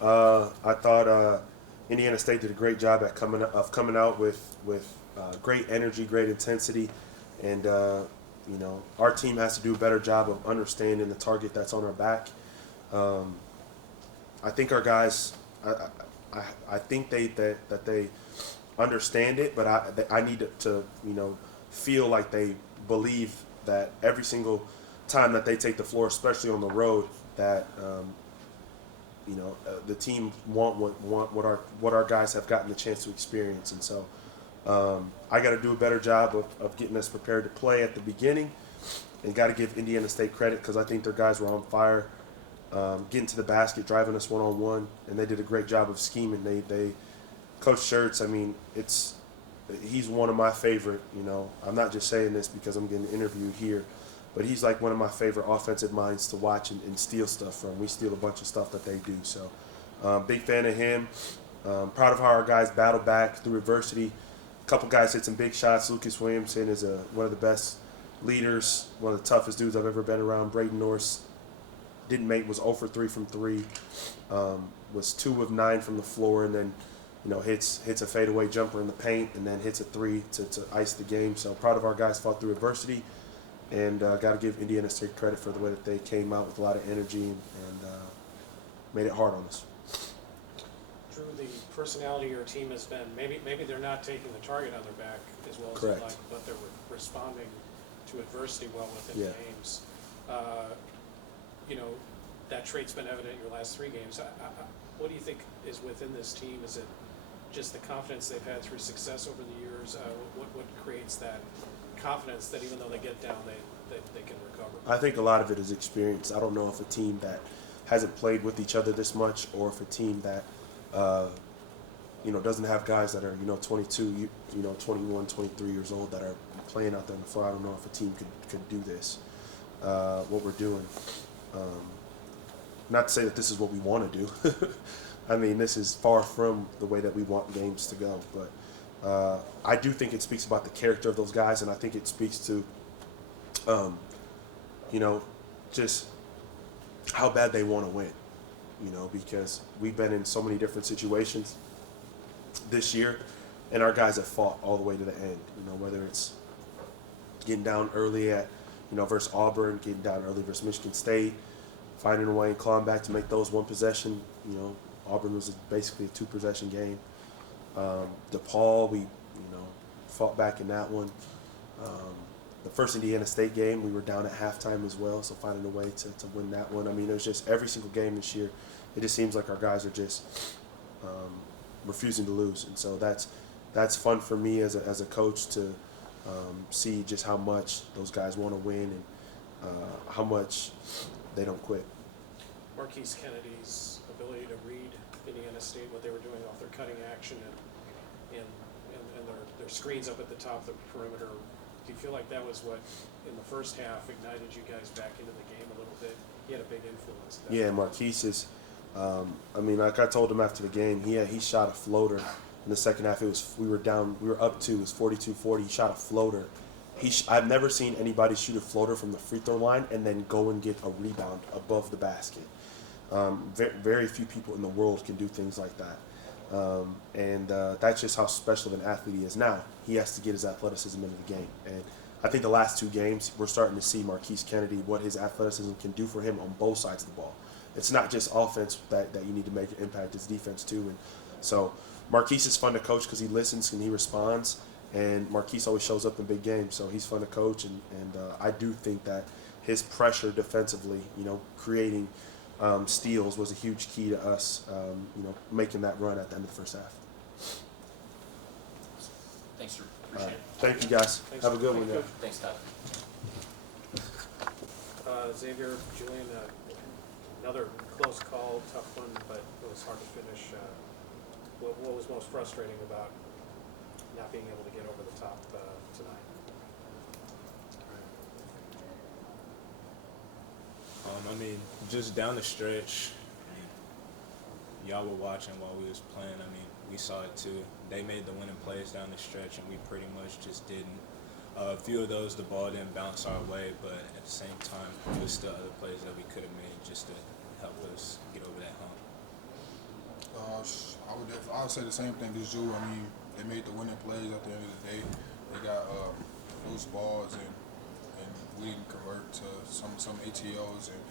I thought Indiana State did a great job at coming out with great energy, great intensity, and our team has to do a better job of understanding the target that's on our back. Um, I think our guys, I think that they understand it, but I need to feel like they believe that every single time that they take the floor, especially on the road, that the team want what our guys have gotten the chance to experience, and so I got to do a better job of getting us prepared to play at the beginning, and got to give Indiana State credit because I think their guys were on fire, getting to the basket, driving us one on one, and they did a great job of scheming. They Coach Shirts, I mean, he's one of my favorite. I'm not just saying this because I'm getting interviewed here, but he's like one of my favorite offensive minds to watch and steal stuff from. We steal a bunch of stuff that they do. So, big fan of him. Proud of how our guys battled back through adversity. A couple guys hit some big shots. Lucas Williamson is one of the best leaders, one of the toughest dudes I've ever been around. Braden Norris was 0 for 3 from 3, was 2 of 9 from the floor, and then hits a fadeaway jumper in the paint, and then hits a 3 to ice the game. So proud of our guys fought through adversity, and got to give Indiana State credit for the way that they came out with a lot of energy and made it hard on us. Drew, the personality of your team has been maybe they're not taking the target on their back as well as they like, but they're responding to adversity well within games. That trait's been evident in your last 3 games. What do you think is within this team? Is it just the confidence they've had through success over the years? What creates that confidence that even though they get down, they can recover? I think a lot of it is experience. I don't know if a team that hasn't played with each other this much, or if a team that doesn't have guys that are 22, 21, 23 years old that are playing out there on the floor. I don't know if a team could do this. What we're doing. Not to say that this is what we want to do. I mean, this is far from the way that we want games to go. But I do think it speaks about the character of those guys, and I think it speaks to, just how bad they want to win. Because we've been in so many different situations this year, and our guys have fought all the way to the end. Whether it's getting down early at, versus Auburn, getting down early versus Michigan State, finding a way and clawing back to make those one possession. Auburn was basically a 2-possession game. DePaul, we fought back in that one. The first Indiana State game, we were down at halftime as well, so finding a way to win that one. I mean, there's just every single game this year, it just seems like our guys are just refusing to lose, and so that's fun for me as a coach to see just how much those guys want to win and how much they don't quit. Marquise Kennedy's ability to read Indiana State, what they were doing off their cutting action and their screens up at the top of the perimeter. Do you feel like that was what, in the first half, ignited you guys back into the game a little bit? He had a big influence. Yeah, Marquise is. Like I told him after the game, he shot a floater in the second half. We were up 2. It was 42-40. He shot a floater. I've never seen anybody shoot a floater from the free throw line and then go and get a rebound above the basket. Very few people in the world can do things like that. And that's just how special of an athlete he is. Now, he has to get his athleticism into the game. And I think the last 2 games, we're starting to see Marquise Kennedy, what his athleticism can do for him on both sides of the ball. It's not just offense that you need to make an impact, it's defense too. And so Marquise is fun to coach because he listens and he responds. And Marquise always shows up in big games, so he's fun to coach. And I do think that his pressure defensively, creating steals was a huge key to us, making that run at the end of the first half. Thanks, Drew. Appreciate it. Thank you, guys. Thanks. Have a good one. Yeah. Thanks, Todd. Xavier, Julian, another close call, tough one, but it was hard to finish. What was most frustrating about not being able to get over the top tonight? Just down the stretch, y'all were watching while we was playing. We saw it too. They made the winning plays down the stretch, and we pretty much just didn't. A few of those, the ball didn't bounce our way, but at the same time, there was still other plays that we could have made just to help us get over that hump. I'll say the same thing as you. I mean, they made the winning plays at the end of the day. They got loose balls and we didn't convert to some ATOs and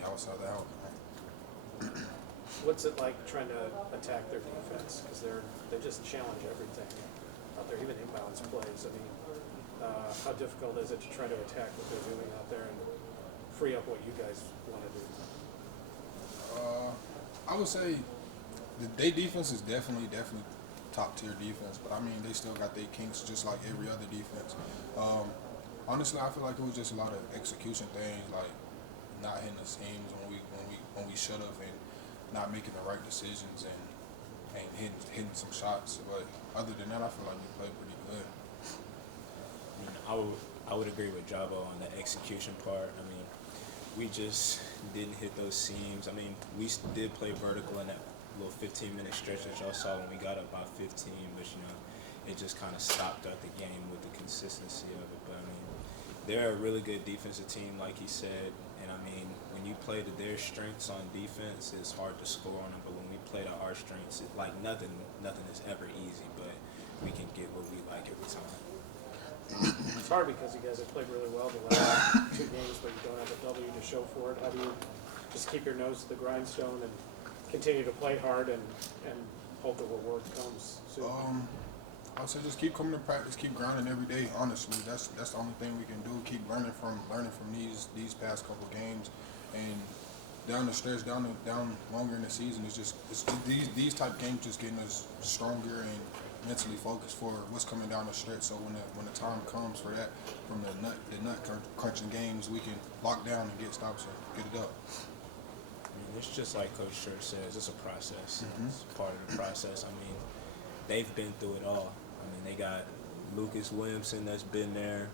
y'all saw that out. What's it like trying to attack their defense? Because they just challenge everything out there, even inbounds plays. I mean, how difficult is it to try to attack what they're doing out there and free up what you guys want to do? I would say their defense is definitely top tier defense, but I mean they still got their kinks just like every other defense. Honestly, I feel like it was just a lot of execution things, like not hitting the seams when we should have, and not making the right decisions and hitting some shots. But other than that, I feel like we played pretty good. I mean, I would agree with Jabo on the execution part. I mean, we just didn't hit those seams. I mean, we did play vertical in that little 15-minute stretch that y'all saw when we got up by 15, but it just kind of stopped at the game with the consistency of it. But I mean, they're a really good defensive team, like he said, and I mean, when you play to their strengths on defense, it's hard to score on them. But when we play to our strengths, like nothing is ever easy, but we can get what we like every time. It's hard because you guys have played really well the last 2 games, but you don't have a W to show for it. How do you just keep your nose to the grindstone and continue to play hard and hope the reward comes soon? I would say just keep coming to practice, keep grinding every day. Honestly, that's the only thing we can do. Keep learning from these past couple games, and down the stretch, down longer in the season, it's these type games just getting us stronger and mentally focused for what's coming down the stretch. So when the time comes for that, from the nut crunching games, we can lock down and get stops and get it up. I mean, it's just like Coach Church says, it's a process. It's part of the process. I mean, they've been through it all. I mean, they got Lucas Williamson that's been there.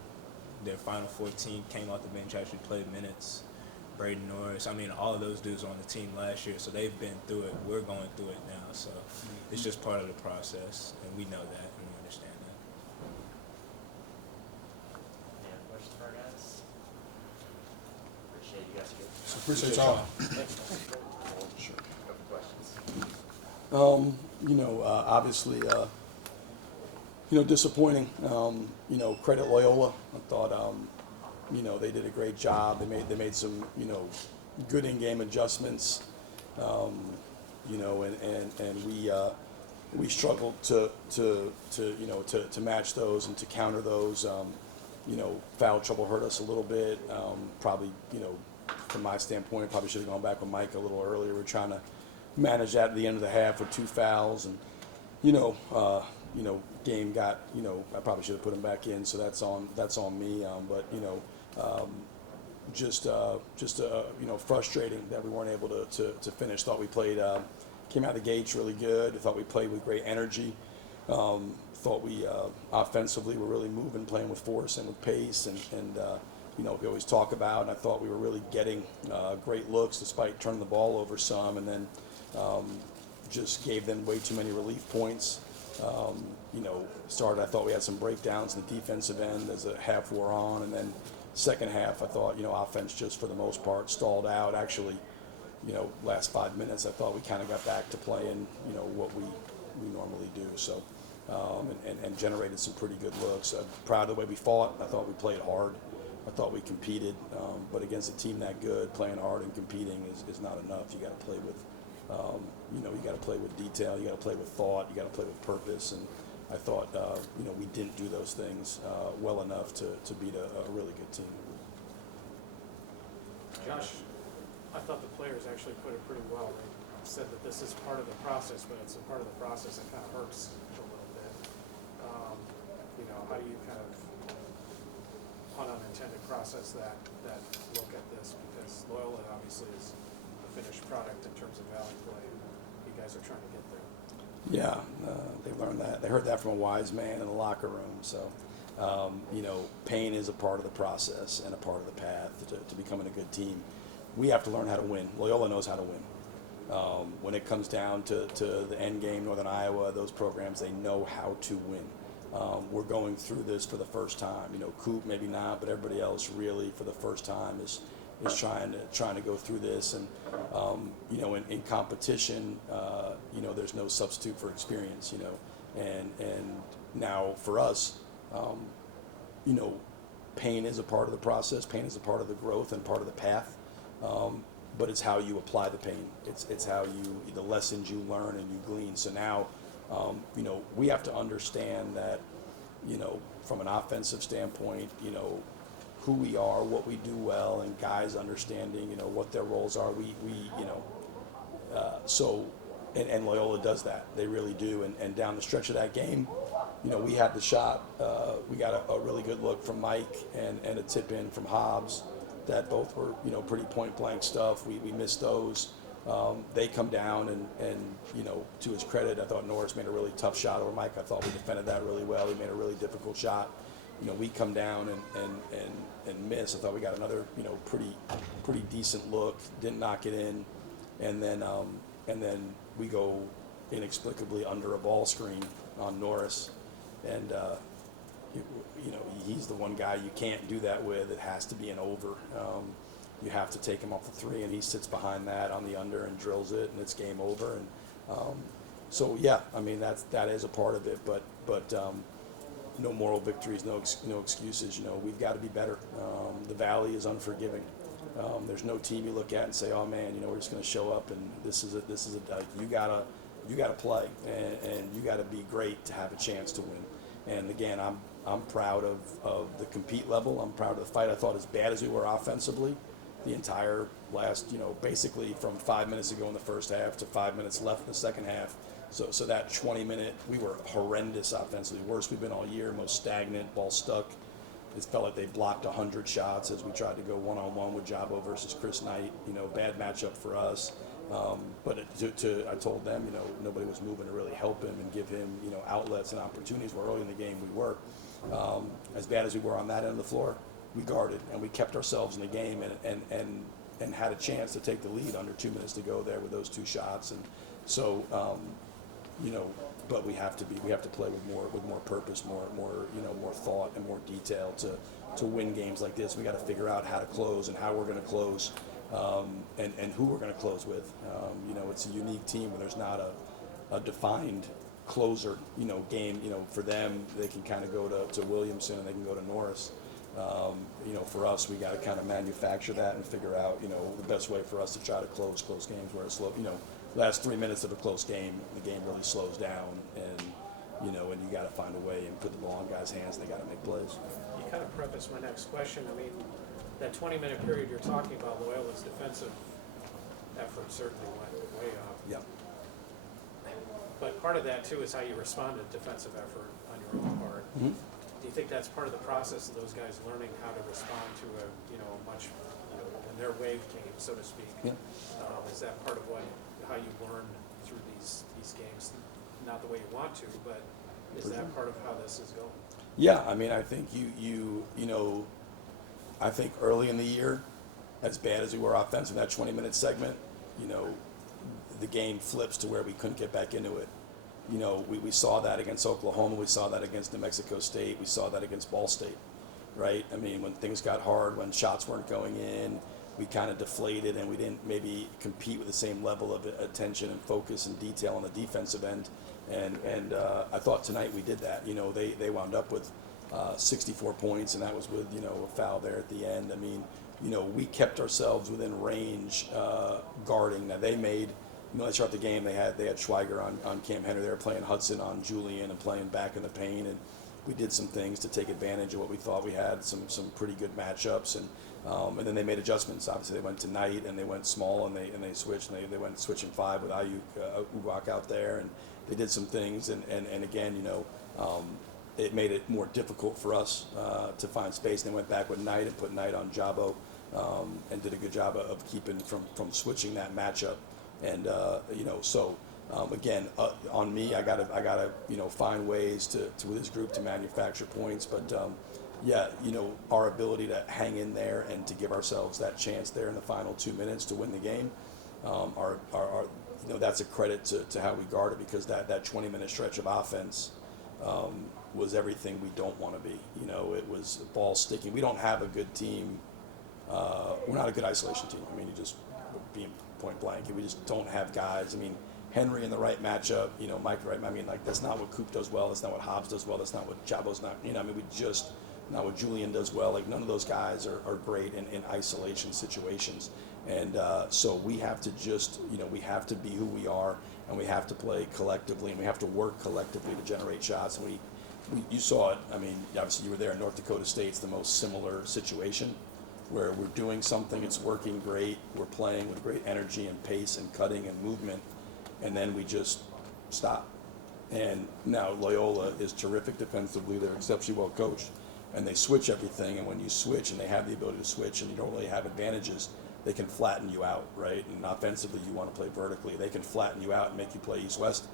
Their Final 14 came off the bench, actually played minutes. Braden Norris. I mean, all of those dudes were on the team last year, so they've been through it. We're going through it now, so it's just part of the process, and we know that and we understand that. Any other questions for our guys? Appreciate you guys. Appreciate y'all. Thanks. Sure. Go for questions. Obviously, disappointing. Credit Loyola. I thought, they did a great job. They made some, good in-game adjustments. And we struggled to match those and to counter those. Foul trouble hurt us a little bit. Probably, from my standpoint, probably should have gone back with Mike a little earlier. We're trying to manage that at the end of the half with 2 fouls, and game got, I probably should have put him back in, so that's on me. But frustrating that we weren't able to finish. Thought we played, came out of the gates really good. Thought we played with great energy. Thought we offensively were really moving, playing with force and with pace, and we always talk about. And I thought we were really getting great looks despite turning the ball over some, and then just gave them way too many relief points. I thought we had some breakdowns in the defensive end as the half wore on, and then second half I thought, offense just for the most part stalled out. Actually, last 5 minutes I thought we kind of got back to playing, what we normally do. So, and generated some pretty good looks. I'm proud of the way we fought. I thought we played hard. I thought we competed, but against a team that good, playing hard and competing is not enough. You got to play with, you got to play with detail. You got to play with thought. You got to play with purpose. And I thought, we didn't do those things well enough to beat a really good team. Josh, I thought the players actually put it pretty well. They said that this is part of the process, but it's a part of the process that kind of hurts a little bit. How do you kind of, pun unintended, process that look at this? Because Loyola obviously is a finished product in terms of Valley play. You guys are trying to get there. Yeah, they learned that. They heard that from a wise man in the locker room. So, pain is a part of the process and a part of the path to becoming a good team. We have to learn how to win. Loyola knows how to win. When it comes down to the end game, Northern Iowa, those programs, they know how to win. We're going through this for the first time. Coop maybe not, but everybody else really for the first time is is trying to go through this. And you know, in competition, you know, there's no substitute for experience. You know, and now for us, you know, pain is a part of the process. Pain is a part of the growth and part of the path. But it's how you apply the pain. It's how the lessons you learn and you glean. So now, you know, we have to understand that, you know, from an offensive standpoint, you know, who we are, what we do well, and guys understanding, you know, what their roles are. We you know, so, and Loyola does that. They really do. And down the stretch of that game, you know, we had the shot. We got a really good look from Mike and a tip in from Hobbs that both were, you know, pretty point blank stuff. We missed those. They come down and, you know, to his credit, I thought Norris made a really tough shot over Mike. I thought we defended that really well. He made a really difficult shot. You know, we come down and miss. I thought we got another, you know, pretty decent look. Didn't knock it in, and then we go inexplicably under a ball screen on Norris, and you know, he's the one guy you can't do that with. It has to be an over. You have to take him off the three, and he sits behind that on the under and drills it, and it's game over. And so yeah, I mean that is a part of it, but no moral victories, no excuses. You know, we've got to be better. The Valley is unforgiving. There's no team you look at and say, oh man, you know, we're just going to show up and this is you gotta play and you gotta be great to have a chance to win. And again, I'm proud of the compete level. I'm proud of the fight. I thought as bad as we were offensively, the entire last, you know, basically from 5 minutes ago in the first half to 5 minutes left in the second half. So that 20-minute, we were horrendous offensively. Worst we've been all year, most stagnant, ball stuck. It felt like they blocked 100 shots as we tried to go one-on-one with Jabo versus Chris Knight. You know, bad matchup for us. But I told them, you know, nobody was moving to really help him and give him, you know, outlets and opportunities. Where early in the game we were. As bad as we were on that end of the floor, we guarded and we kept ourselves in the game and had a chance to take the lead under 2 minutes to go there with those two shots. And so, you know, but we have to play with more purpose, more you know, more thought and more detail to win games like this. We got to figure out how to close and how we're going to close, and who we're going to close with. You know, it's a unique team where there's not a defined closer. You know, game. You know, for them they can kind of go to Williamson and they can go to Norris. You know, for us, we got to kind of manufacture that and figure out, you know, the best way for us to try to close games where it's slow. You know, last 3 minutes of a close game, the game really slows down, and you know, and you got to find a way and put the ball in guys' hands. They got to make plays. You kind of prefaced my next question. I mean, that 20-minute period you're talking about, Loyola's defensive effort certainly went way up. Yeah. But part of that too is how you respond to defensive effort on your own part. Mm-hmm. Do you think that's part of the process of those guys learning how to respond to a, you know, much, you know, when their wave came, so to speak? Yeah. Is that part of how you learn through these games? Not the way you want to, but is that part of how this is going? Yeah, I mean, I think you know, I think early in the year, as bad as we were offensive in that 20-minute segment, you know, the game flips to where we couldn't get back into it. You know, we saw that against Oklahoma. We saw that against New Mexico State. We saw that against Ball State, right? I mean, when things got hard, when shots weren't going in, we kind of deflated and we didn't maybe compete with the same level of attention and focus and detail on the defensive end. And I thought tonight we did that. You know, they wound up with 64 points, and that was with, you know, a foul there at the end. I mean, you know, we kept ourselves within range guarding. Now they made, you know, they start the game. They had Schweiger on Cam Henry. They were playing Hudson on Julian and playing back in the paint, and we did some things to take advantage of what we thought we had, some pretty good matchups, and then they made adjustments. Obviously, they went to Knight and they went small and they switched and they went switching five with Ayuk Ubak out there, and they did some things, and again, you know, it made it more difficult for us to find space. And they went back with Knight and put Knight on Jabo, and did a good job of keeping from switching that matchup. And you know, so again, on me, I gotta you know, find ways to with this group to manufacture points. But yeah, you know, our ability to hang in there and to give ourselves that chance there in the final 2 minutes to win the game, are you know, that's a credit to how we guarded, because that 20-minute stretch of offense was everything we don't want to be. You know, it was ball sticking. We don't have a good team we're not a good isolation team. I mean, you just being point blank, we just don't have guys. I mean, Henry in the right matchup, you know, Mike right. I mean, like that's not what Coop does well. That's not what Hobbs does well. That's not what Chabo's not. You know, I mean, we just not what Julian does well. Like none of those guys are great in isolation situations. And so we have to just, you know, we have to be who we are, and we have to play collectively, and we have to work collectively to generate shots. And you saw it. I mean, obviously you were there in North Dakota State. It's the most similar situation where we're doing something, it's working great, we're playing with great energy and pace and cutting and movement, and then we just stop. And now Loyola is terrific defensively. They're exceptionally well coached, and they switch everything. And when you switch, and they have the ability to switch, and you don't really have advantages, they can flatten you out, right? And offensively, you want to play vertically. They can flatten you out and make you play east-west.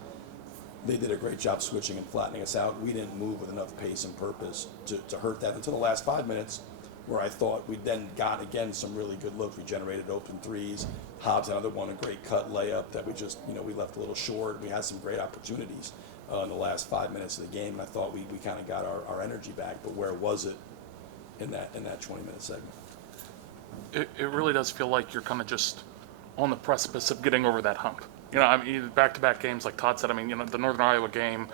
They did a great job switching and flattening us out. We didn't move with enough pace and purpose to hurt that until the last 5 minutes, where I thought we then got, again, some really good looks. We generated open threes. Hobbs, another one, a great cut layup that we just, you know, we left a little short. We had some great opportunities in the last 5 minutes of the game, and I thought we kind of got our energy back. But where was it in that 20-minute segment? It really does feel like you're kind of just on the precipice of getting over that hump. You know, I mean, back-to-back games, like Todd said, I mean, you know, the Northern Iowa game,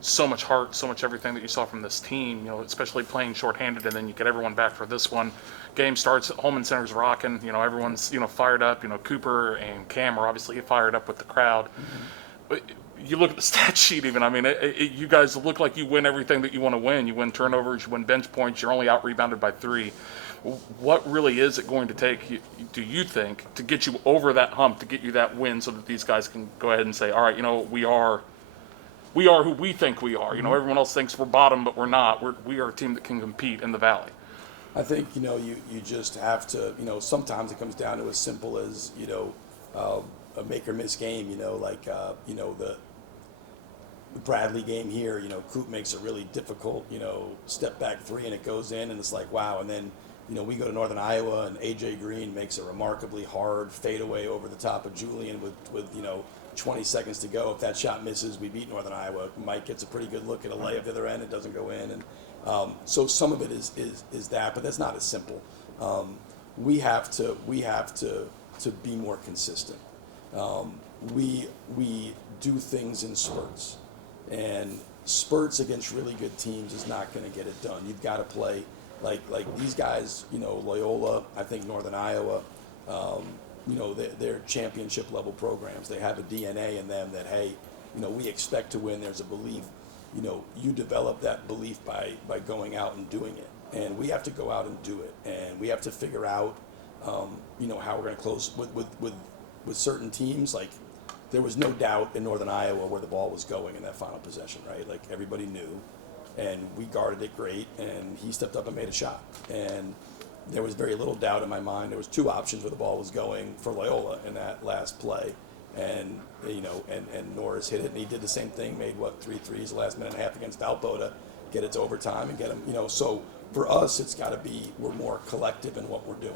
so much heart, so much everything that you saw from this team, you know, especially playing shorthanded, and then you get everyone back for this one. Game starts, Holman Center's rocking, you know, everyone's, you know, fired up. You know, Cooper and Cam are obviously fired up with the crowd. Mm-hmm. But you look at the stat sheet even, I mean, you guys look like you win everything that you want to win. You win turnovers, you win bench points, you're only out-rebounded by 3. What really is it going to take, do you think, to get you over that hump, to get you that win so that these guys can go ahead and say, all right, you know, we are who we think we are. You know, everyone else thinks we're bottom, but we're not. We are a team that can compete in the Valley. I think, you know, you just have to, you know, sometimes it comes down to as simple as, you know, a make or miss game, you know, like, you know, the Bradley game here, you know, Coop makes a really difficult, you know, step back 3 and it goes in and it's like, wow. And then, you know, we go to Northern Iowa and A.J. Green makes a remarkably hard fadeaway over the top of Julian with you know, 20 seconds to go. If that shot misses, we beat Northern Iowa. Mike gets a pretty good look at a layup the other end. It doesn't go in. And so some of it is that, but that's not as simple. We have to be more consistent. We do things in spurts. And spurts against really good teams is not going to get it done. You've got to play like these guys, you know, Loyola, I think Northern Iowa, you know, they're championship level programs. They have a DNA in them that, hey, you know, we expect to win. There's a belief, you know, you develop that belief by going out and doing it. And we have to go out and do it. And we have to figure out, you know, how we're going to close with certain teams. Like, there was no doubt in Northern Iowa where the ball was going in that final possession, right? Like, everybody knew. And we guarded it great, and he stepped up and made a shot. And there was very little doubt in my mind. There was 2 options where the ball was going for Loyola in that last play. And, you know, and Norris hit it, and he did the same thing, made, 3 threes the last minute and a half against Valpo to get it to overtime and get him, you know. So for us, it's got to be, we're more collective in what we're doing.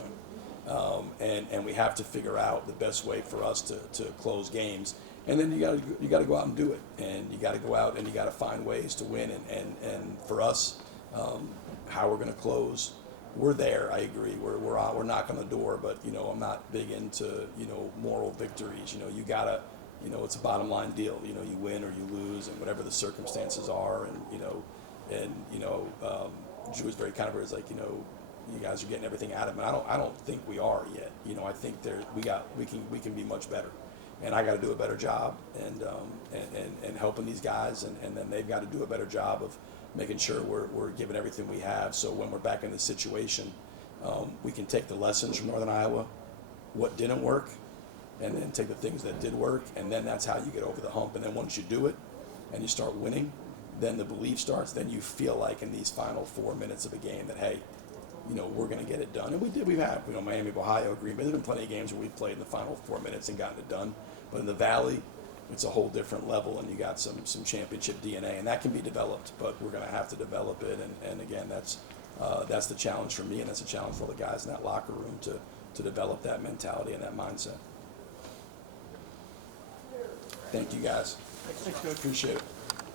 And we have to figure out the best way for us to close games. And then you got to go out and do it, and you got to go out and you got to find ways to win. And for us, how we're going to close, we're there. I agree. We're knocking on the door, but you know, I'm not big into, you know, moral victories. You know, you gotta, you know, it's a bottom line deal. You know, you win or you lose, and whatever the circumstances are, and you know, Drew was very kind of was like, you know, you guys are getting everything out of him. I don't think we are yet. You know, I think we can be much better. And I got to do a better job and helping these guys, and then they've got to do a better job of making sure we're giving everything we have. So when we're back in this situation, we can take the lessons from Northern Iowa, what didn't work, and then take the things that did work, and then that's how you get over the hump. And then once you do it and you start winning, then the belief starts. Then you feel like in these final 4 minutes of a game that, hey, you know, we're going to get it done. And we have, you know, Miami, Ohio, Green Bay. There's been plenty of games where we've played in the final 4 minutes and gotten it done. But in the Valley, it's a whole different level, and you got some championship DNA, and that can be developed. But we're going to have to develop it, and again, that's the challenge for me, and that's a challenge for the guys in that locker room to develop that mentality and that mindset. Thank you, guys. Appreciate it.